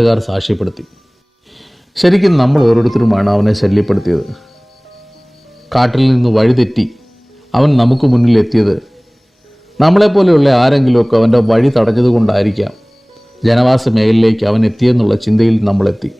നാട്ടുകാർ സാക്ഷ്യപ്പെടുത്തി. ശരിക്കും നമ്മൾ ഓരോരുത്തരുമാണ് അവനെ ശല്യപ്പെടുത്തിയത്. കാട്ടിൽ നിന്ന് വഴിതെറ്റി അവൻ നമുക്ക് മുന്നിൽ എത്തിയത് നമ്മളെപ്പോലെയുള്ള ആരെങ്കിലുമൊക്കെ അവൻ്റെ വഴി തടഞ്ഞതുകൊണ്ടായിരിക്കാം. ജനവാസ മേഖലയിലേക്ക് അവൻ എത്തിയെന്നുള്ള ചിന്തയിൽ നമ്മളെത്തി.